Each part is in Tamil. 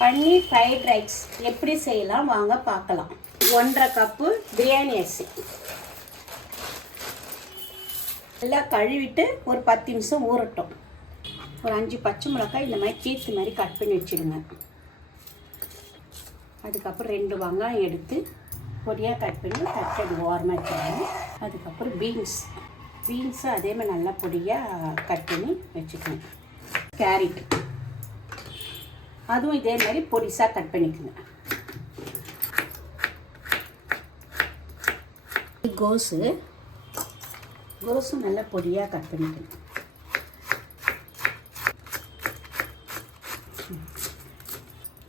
பன்னீர் ஃப்ரைட் ரைஸ் எப்படி செய்யலாம் வாங்க பார்க்கலாம். 1.5 கப்பு பிரியாணி அரிசி நல்லா கழுவிட்டு ஒரு 10 நிமிஷம் ஊறட்டும். ஒரு 5 பச்சை மிளகாய் இந்த மாதிரி கீத்து மாதிரி கட் பண்ணி வச்சுடுங்க. அதுக்கப்புறம் 2 வெங்காயம் எடுத்து பொடியாக கட் பண்ணி தட்டடி ஓரமாக வச்சுருங்க. அதுக்கப்புறம் பீன்ஸை அதே மாதிரி நல்லா பொடியாக கட் பண்ணி வச்சுக்கணும். கேரட் அதுவும் இதே மாதிரி பொடிசாக கட் பண்ணிக்கோங்க. கோஸும் நல்லா பொடியாக கட் பண்ணிக்கணும்.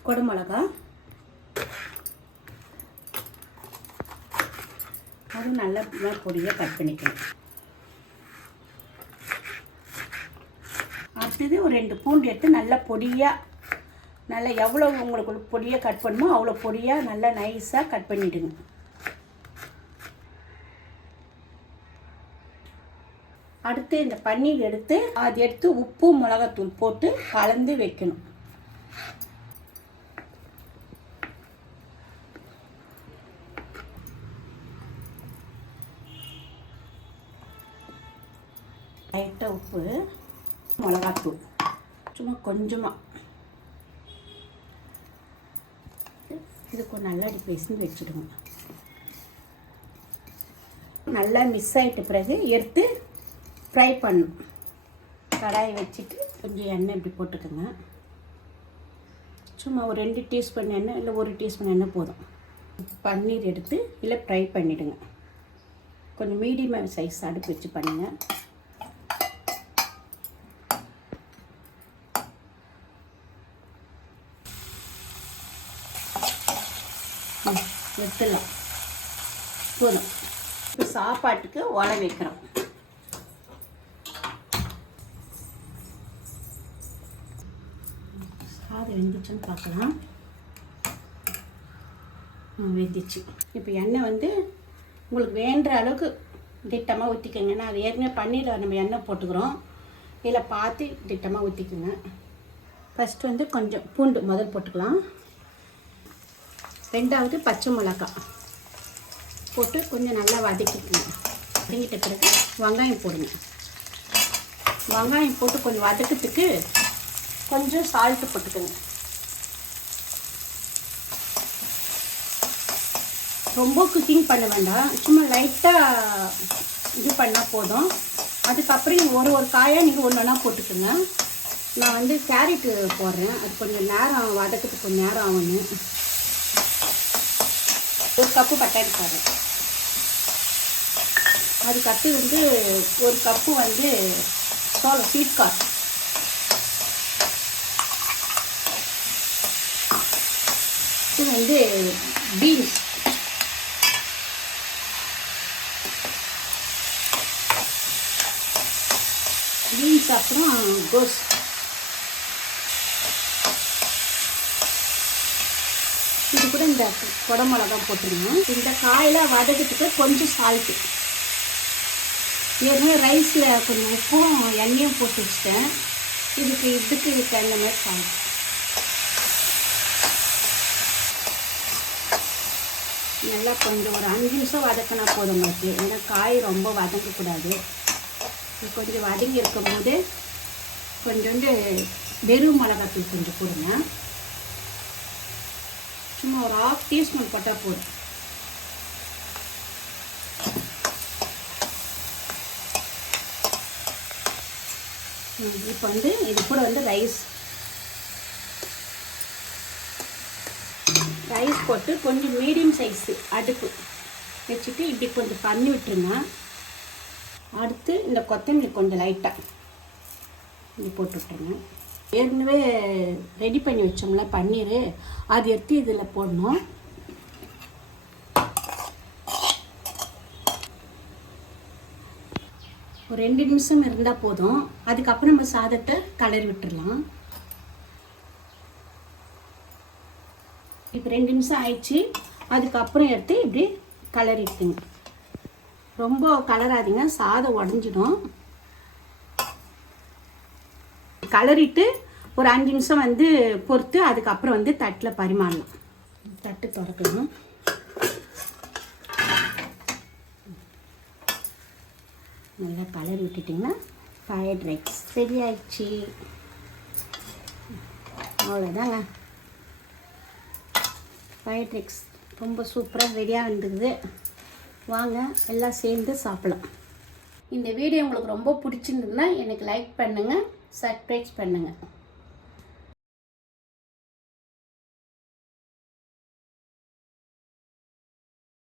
குடமிளகா அதுவும் நல்லா பொடியாக கட் பண்ணிக்கணும். அடுத்தது ஒரு 2 பூண்டு எடுத்து நல்லா பொடியாக நல்லா எவ்வளோ உங்களுக்கு பொடியாக கட் பண்ணுமோ அவ்வளோ பொடியாக நல்லா நைஸாக கட் பண்ணிவிடுங்க. அடுத்து இந்த பன்னீர் எடுத்து அது எடுத்து உப்பு மிளகாத்தூள் போட்டு கலந்து வைக்கணும். லைட்டாக உப்பு மிளகாத்தூள் சும்மா கொஞ்சமாக இதுக்கு நல்லா அடி பேசி வச்சுடுங்க. நல்லா மிக்ஸ் ஆகிட்ட பிறகு எடுத்து ஃப்ரை பண்ணணும். கடாயை வச்சுட்டு கொஞ்சம் எண்ணெய் இப்படி போட்டுக்கோங்க. சும்மா ஒரு 2 டீஸ்பூன் எண்ணெய் இல்லை 1 டீஸ்பூன் எண்ணெய் போதும். பன்னீர் எடுத்து இல்லை ஃப்ரை பண்ணிவிடுங்க. கொஞ்சம் மீடியம் சைஸ் அடுப்பு வச்சு பண்ணுங்கள். எடுத்துடலாம் போதும். இப்போ சாப்பாட்டுக்கு உலை வைக்கிறோம். சாதம் வெந்துச்சுன்னு பார்க்கலாம். வெந்துச்சு. இப்போ எண்ணெய் உங்களுக்கு வேண்டுற அளவுக்கு திட்டமாக ஊற்றிக்கோங்க. நான் அது ஏற்கனவே பன்னீரில் நம்ம எண்ணெய் போட்டுக்கிறோம். இதில் பார்த்து திட்டமாக ஊற்றிக்கோங்க. ஃபஸ்ட்டு கொஞ்சம் பூண்டு முதல் போட்டுக்கலாம். 2வது பச்சை மிளகாய் போட்டு கொஞ்சம் நல்லா வதக்கிக்கணும். வதங்கிட்ட பிறகு வெங்காயம் போடுங்க. வெங்காயம் போட்டு கொஞ்சம் வதக்கிறதுக்கு கொஞ்சம் சால்ட்டு போட்டுக்கோங்க. ரொம்ப குக்கிங் பண்ண வேண்டாம், சும்மா லைட்டாக இது பண்ணால் போதும். அதுக்கப்புறம் ஒரு காயாக நீங்கள் ஒன்றா போட்டுக்கோங்க. நான் கேரட்டு போடுறேன். அது கொஞ்சம் நேரம் வதக்கிறதுக்கு கொஞ்சம் நேரம் ஆகணும். 1 கப்பு பட்டாணி போடுறேன். அதுக்கடுத்து 1 கப்பு ஸ்வீட் கார்ன். இது பீன்ஸ். அப்புறம் கோஸ். இது கூட இந்த குடமிளகா போட்டுருங்க. இந்த காயெல்லாம் வதக்கிறதுக்கு கொஞ்சம் சால்ட்டு. ஏற்கனவே ரைஸில் கொஞ்சம் உப்பும் எண்ணெயும் போட்டு வச்சுட்டேன். இதுக்கு தகுந்த மாதிரி சால்ட். நல்லா கொஞ்சம் ஒரு 5 நிமிஷம் வதக்கினா போதும் உங்களுக்கு. ஏன்னா காய் ரொம்ப வதங்கக்கூடாது. கொஞ்சம் வதங்கி இருக்கும்போது கொஞ்சோண்டு வெறும் மிளகாத்தூள் கொஞ்சம் போடுங்க. சும்மா ஒரு 1/2 டீஸ்பூன் போட்டால் போதும். இப்போ இது கூட ரைஸ் போட்டு கொஞ்சம் மீடியம் சைஸு அடுப்பு வச்சுட்டு இப்படி கொஞ்சம் பண்ணி விட்டுருங்க. அடுத்து இந்த கொத்தமல்லி கொஞ்சம் லைட்டாக இப்படி போட்டு விட்டுருங்க. ஏற்கனவே ரெடி பண்ணி வச்சோம்ல பன்னீர், அது எடுத்து இதில் போடணும். ஒரு 2 நிமிஷம் இருந்தால் போதும். அதுக்கப்புறம் நம்ம சாதத்தை கலரி விட்டுடலாம். இப்போ 2 நிமிஷம் ஆயிடுச்சு. அதுக்கப்புறம் எடுத்து இப்படி கலரிட்டுங்க. ரொம்ப கலராதிங்க, சாதம் உடஞ்சிடும். கலரிட்டு ஒரு 5 நிமிஷம் வந்து பொறுத்து அதுக்கப்புறம் வந்து தட்டில் பரிமாறலாம். தட்டு திறக்கணும். நல்லா கலர் விட்டுட்டிங்கன்னா ஃப்ரைட் ரைஸ் ரெடி ஆயிடுச்சு. அவ்வளோதாங்க, ஃப்ரைட் ரைஸ் ரொம்ப சூப்பராக ரெடியாக வந்துடுது. வாங்க எல்லாம் சேர்ந்து சாப்பிடலாம். இந்த வீடியோ உங்களுக்கு ரொம்ப பிடிச்சிருந்ததுன்னா எனக்கு லைக் பண்ணுங்கள், சப்ஸ்கிரைப் பண்ணுங்கள்.